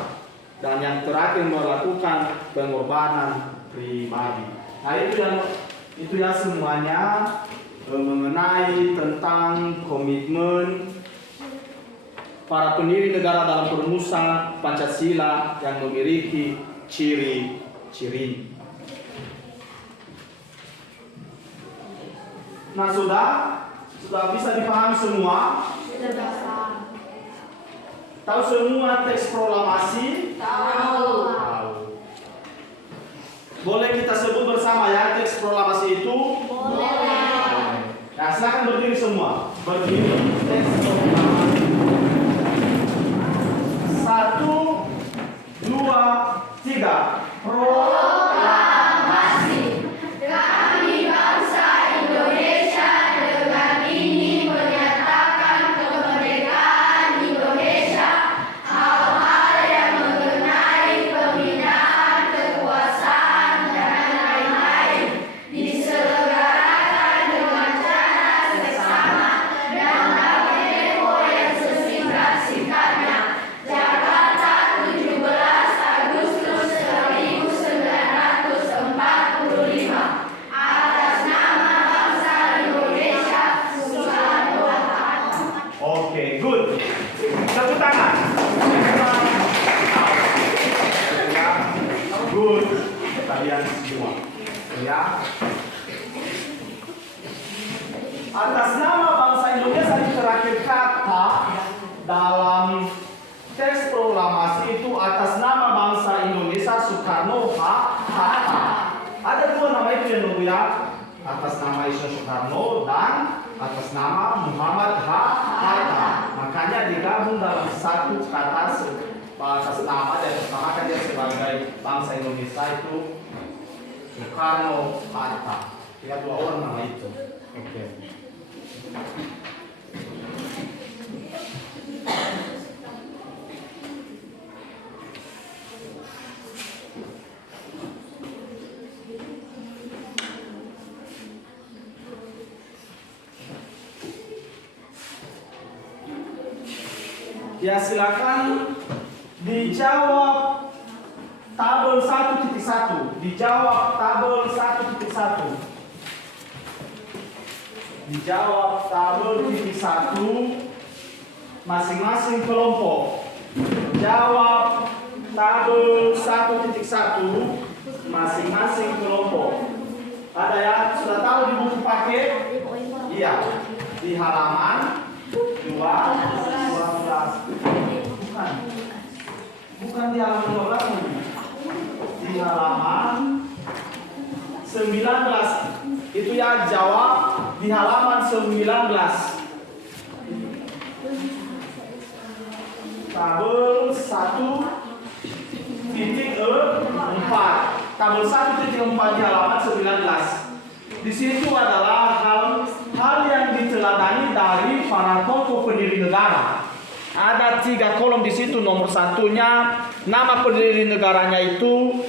Dan yang terakhir melakukan pengorbanan pribadi. Nah itu ya semuanya mengenai tentang komitmen para pendiri negara dalam perumusan Pancasila yang memiliki ciri-ciri. Nah sudah bisa dipahami semua? Tahu semua teks proklamasi? Tahu. Boleh kita sebut bersama ya teks proklamasi itu? Boleh. Nah silakan berdiri semua. Berdiri teks proklamasi. 1, 2, 3. Proklamasi. Kami bangsa Indonesia dengan ini menyatakan kemerdekaan Indonesia. Hal-hal yang mengenai pembinaan kekuasaan dan lain-lain diselenggarakan dengan cara seksama dan dalam tempo yang sesingkat-singkatnya. Jakarta, 17 Agustus 1945. Atas nama bangsa Indonesia, Soekarno-Hatta. Oke, good. Tepuk tangan. Ya, good. Kalian semua. Ya. Atas nama bangsa Indonesia di terakhir kata dalam teks proklamasi itu atas nama bangsa Indonesia Soekarno-Hatta. Ada dua nama itu yang mulia, atas nama Soekarno dan atas nama Muhammad Hatta. Makanya digabung dalam satu kata atas nama dan samakan dia sebagai bangsa Indonesia itu Soekarno Hatta. Ya, 2 orang nama itu. Oke. Ya, silakan dijawab tabel 1.1. Dijawab tabel 1.1. Dijawab tabel titik 1 masing-masing kelompok. Jawab tabel 1.1 masing-masing kelompok. Ada ya? Sudah tahu di buku paket? Iya. Di halaman 12. Bukan di halaman 12. Di halaman 19. Itu ya, jawab di halaman 19. Tabel 1.4. Tabel 1.4 di halaman 19. Di situ adalah hal yang diteladani dari para tokoh pendiri negara. Ada 3 kolom di situ. Nomor 1-nya nama pendiri negaranya itu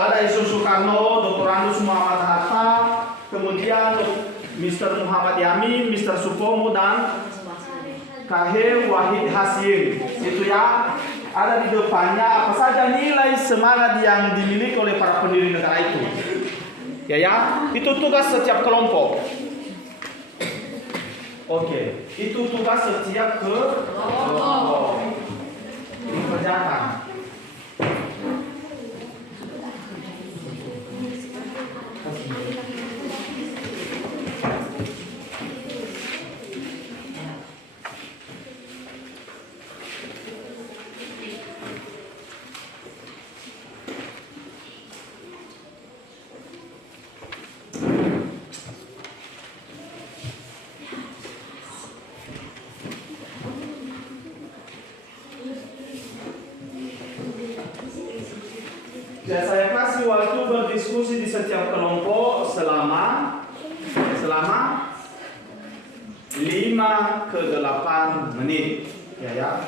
ada Isu Soekarno, Dr. Anus Muhammad Hatta, kemudian Mr. Muhammad Yamin, Mr. Supomo, dan KH Wahid Hasyim. Itu ya, ada di depannya apa saja nilai semangat yang dimiliki oleh para pendiri negara itu. Ya, itu tugas setiap kelompok. Oke, itu tugas setiap kelompok. Dikerjakan. Ya, saya kasih waktu berdiskusi di setiap kelompok selama 5 ke 8 menit. Ya.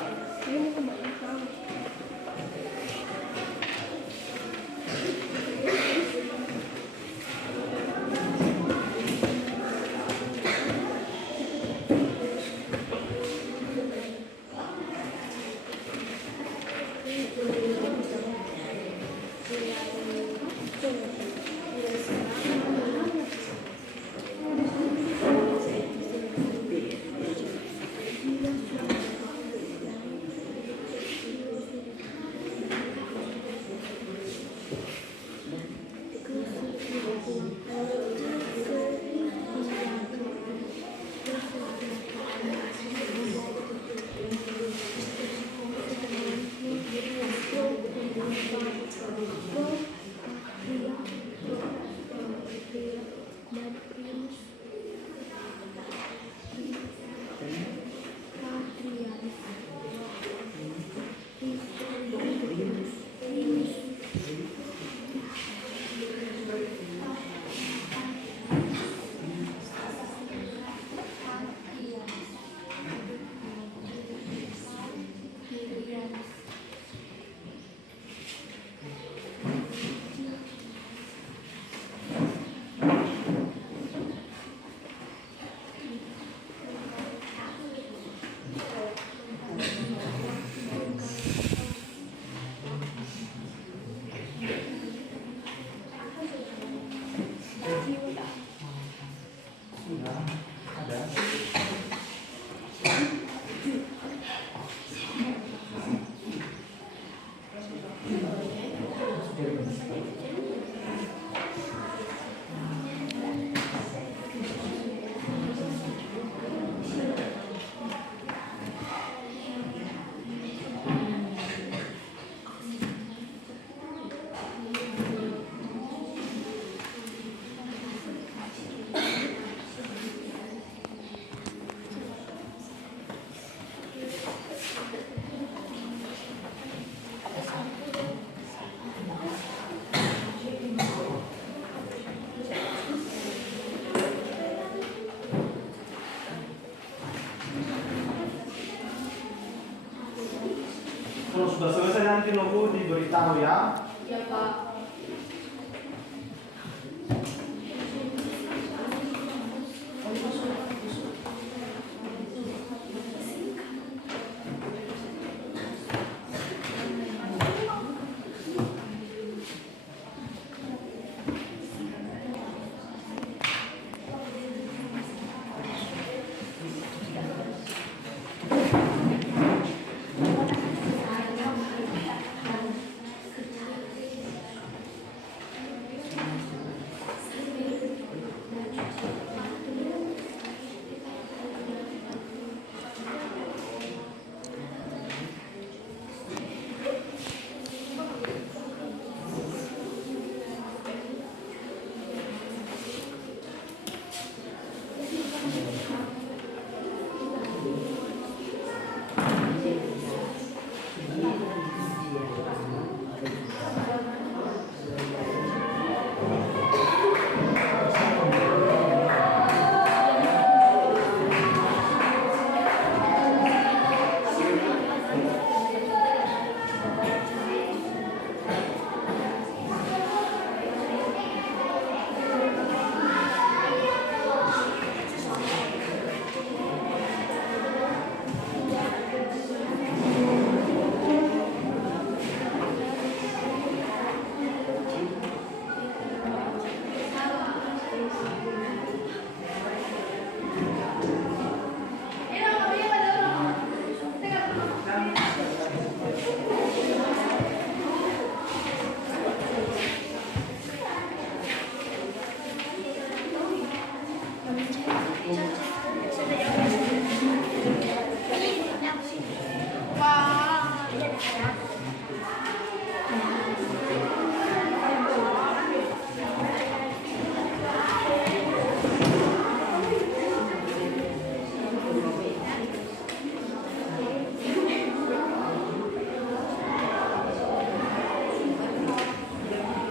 Terus sudah selesai nanti nunggu diberitahu ya. Ya Pak.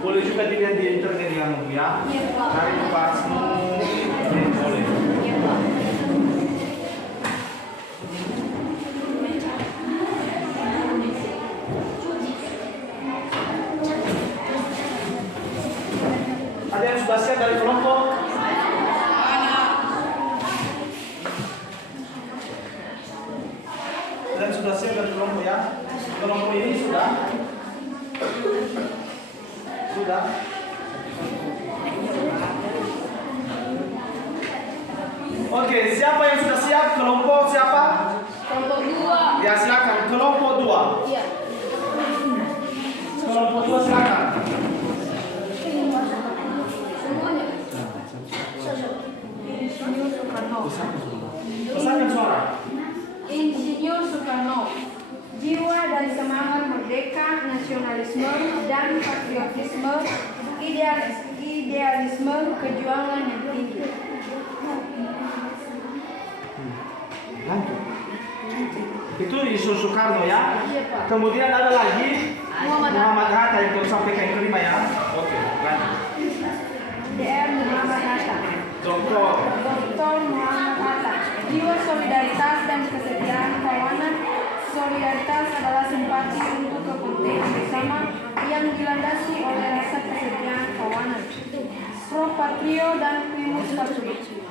Boleh juga dilihat di internet yang ya. Iya Pak. Cari pasmu, boleh. Iya Pak. Ada yang sudah siap dari kelompok? Dan sudah siap dari kelompok ya? Kelompok ini sudah? Sudah? Oke, siapa yang sudah siap? Kelompok siapa? Kelompok 2. Ya silakan, kelompok 2. Iya. Kelompok 2 silakan. Semuanya. Insinyur Soekarno. Pesankan suara. Insinyur Soekarno. Jiwa dan semangat merdeka, nasionalisme dan patriotisme, idealisme, kejuangan yang tinggi. Lanjut. Itu Isu Soekarno ya. Iya, Pak. Kemudian ada lagi Muhammad Hatta yang baru sampaikan yang kelima ya. Oke, lanjut. DR Muhammad Hatta. Contoh. Dr. Muhammad Hatta. Jiwa solidaritas dan kesetiaan kawanan. Solidaritas adalah simpati untuk kepentingan bersama yang dilandasi oleh rasa kesetiaan kawanan. Pro patrio dan primus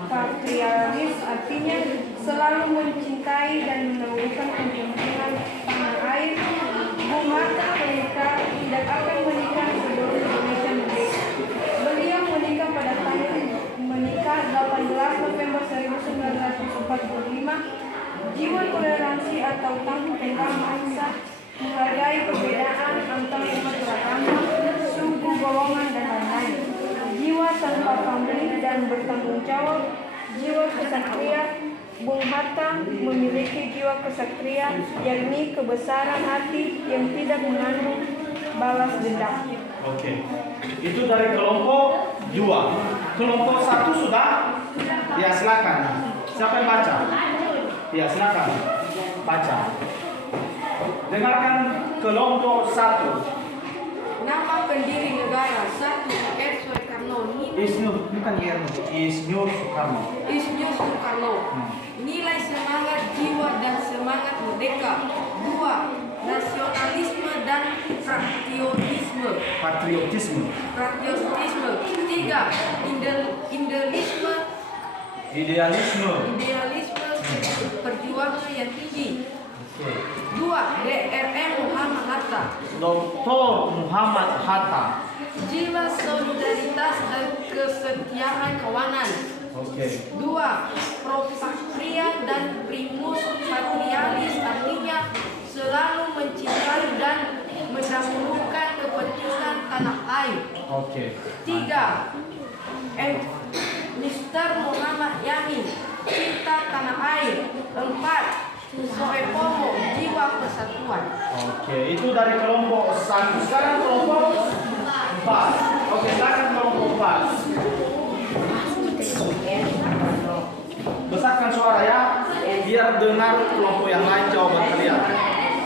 patrialis artinya selalu mencintai dan meneguhkan kepentingan tanah air. Bung Hatta tidak akan menikah sebelum Indonesia merdeka. Beliau menikah pada tahun 18 November 1945. Jiwa toleransi atau tanggung tenggang bangsa, menghargai perbedaan antar umat beragama, suku, golongan, dan lain-lain. Jiwa tanpa pamrih dan bertanggung jawab, jiwa kesatria. Bung Hatta memiliki jiwa kesatria, yakni kebesaran hati yang tidak mengandung balas dendam. Oke. Itu dari kelompok 2. Kelompok 1 sudah? Ya silakan. Siapa yang baca? Ya silakan. Baca. Dengarkan kelompok 1. Nama pendiri negara 1. R. Soekarno. Insinyur Soekarno. Insinyur Soekarno. Nilai semangat jiwa dan semangat merdeka. 2. Nasional patriotisme. Patriotisme. 3. Idealisme. Idealisme. Idealisme perjuangan yang tinggi. Oke. 2. DRM Muhammad Hatta. Dr. Muhammad Hatta. Jiwa solidaritas dan kesetiaan kawanan. Oke. 2. Propatria dan primus patrialis, artinya selalu mencintai dan mendahulukan kepentingan tanah air. Oke. 3. Mr. Muhammad Yamin, cinta tanah air. 4. Soepomo, jiwa persatuan. Oke, itu dari kelompok 1. Sekarang kelompok 4. Oke, silakan kelompok 4. Besarkan suara ya, biar dengar kelompok yang lain jawaban kalian.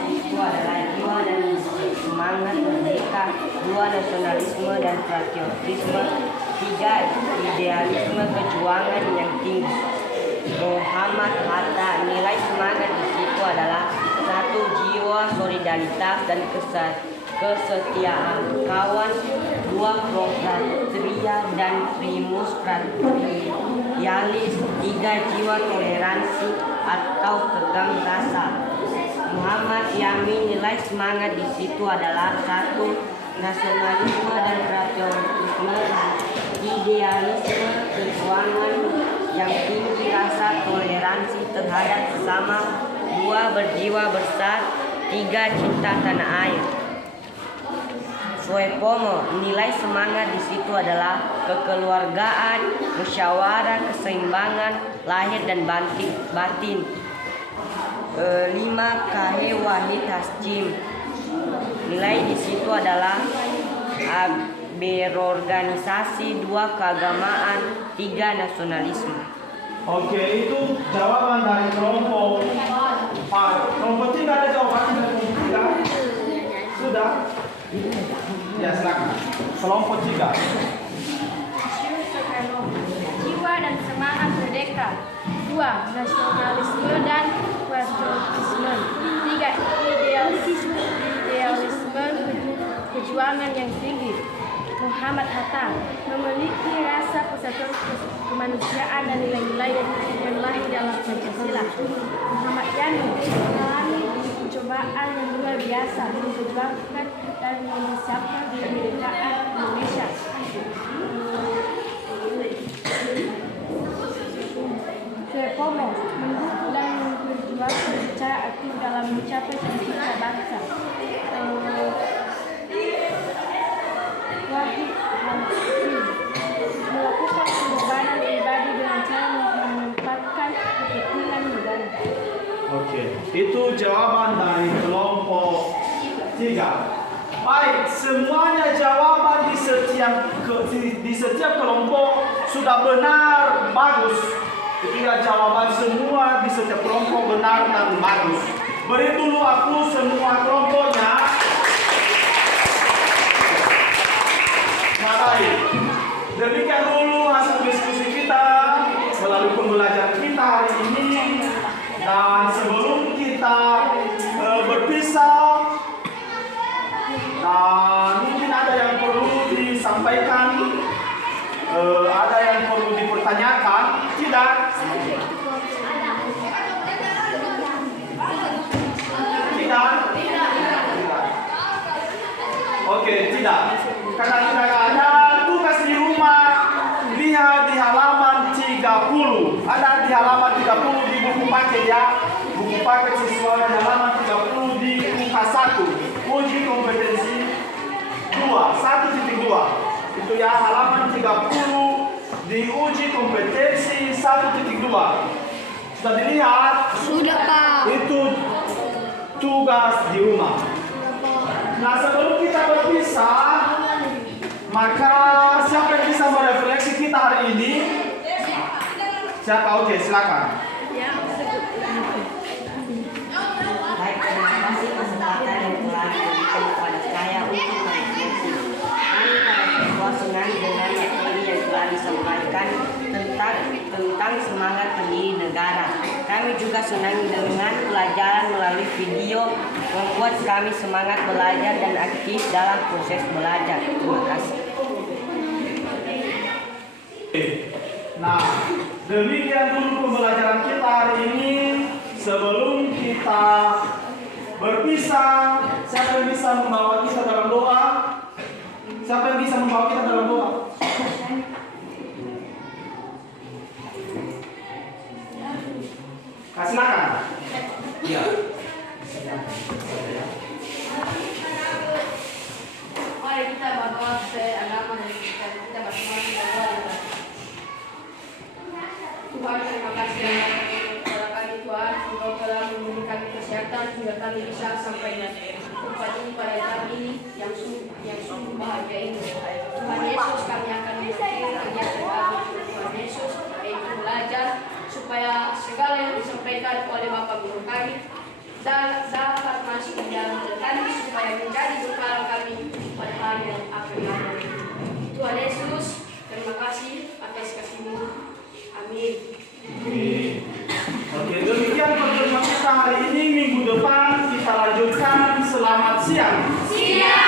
Itu adalah jiwa dan semangat merdeka. 2. Nasionalisme dan patriotisme. 3. Idealisme perjuangan yang tinggi. Muhammad Hatta, nilai semangat di situ adalah 1. Jiwa solidaritas dan kesetiaan kawan. 2. Propatria dan primus patrialis. 3. Jiwa toleransi atau tegang rasa. Muhammad Yamin, nilai semangat di situ adalah 1. Nasionalisme dan patriotisme. Idealisme perjuangan yang tinggi, rasa toleransi terhadap sesama. 2. Berjiwa besar. 3. Cinta tanah air. Soepomo, nilai semangat di situ adalah kekeluargaan, musyawarah, keseimbangan lahir dan batin. 5. K.H. Wahid Hasyim, nilai di situ adalah berorganisasi. 2. Keagamaan. 3. Nasionalisme. Oke, itu jawaban dari kelompok 4. Kelompok 3 ada jawaban dari kelompok 3? Sudah? Ya, silakan. Kelompok 3. Soekarno, jiwa dan semangat merdeka. 2. Nasionalisme dan patriotisme. 3. Idealisme perjuangan yang tinggi. Muhammad Hatta, memiliki rasa persatuan kemanusiaan dan nilai-nilai yang lahir dalam Pancasila. Muhammad Yamin, mengalami pencobaan yang luar biasa memperjuangkan dan menyukseskan kemerdekaan Indonesia. Soepomo, mendukung dan memperjuangkan secara aktif dalam mencapai cita-cita bangsa. Wahid Hasyim, melakukan pengorbanan pribadi dengan cara menempatkan kepentingan negara. Oke, itu jawaban dari kelompok 3. Baik, semuanya jawaban di setiap kelompok sudah benar, bagus. Ketika jawaban semua di setiap kelompok benar dan bagus. Beri dulu aku semua kelompoknya. Baik, demikian dulu hasil diskusi kita melalui pembelajaran kita hari ini. Dan sebelum kita berpisah, dan mungkin ada yang perlu disampaikan, ada yang perlu dipertanyakan, tidak? Tidak? Oke, tidak. Karena tidak ada tugas di rumah, lihat di halaman 30. Ada di halaman 30 di buku paket ya. Buku paket siswa di halaman 30 di UK1. Uji kompetensi 1.2. Itu ya halaman 30 di uji kompetensi 1.2. Sudah dilihat? Sudah, Pak. Itu tugas di rumah. Nah, sebelum kita berpisah, maka siapa yang bisa merefleksi kita hari ini? Siapa? Oke, silakan. Baik, terima kasih kesempatan yang telah diberikan kepada saya untuk merefleksi. Kami pada siswa senang dengan materi yang telah disampaikan tentang semangat pendiri negara. Kami juga juga senang dengan pelajaran melalui video, membuat kami semangat belajar dan aktif dalam proses belajar. Terima kasih. Nah, demikian dulu pembelajaran kita hari ini. Sebelum kita berpisah, siapa yang bisa membawa kita dalam doa? Siapa yang bisa membawa kita dalam doa? Kasih makan? Iya. Mari kita berdoa sesuai agama dan kita masing-masing berdoa. Tuhan, terima kasih kepada kami Tuhan, Engkau telah memberi kami kesehatan hingga kami bisa sampai tempat ini pada hari ini yang sungguh bahagia ini. Tuhan Yesus, kami akan mengikuti kegiatan kami. Tuhan Yesus, yaitu belajar supaya segala yang disampaikan oleh Bapak Guru kami dan dapat masuk di dalam kami supaya menjadi bekal kami pada hari yang akan datang. Tuhan Yesus, terima kasih atas kasih-Mu. Amin. Oke, demikian pertemuan kita hari ini. Minggu depan kita lanjutkan. Selamat siang. Siap.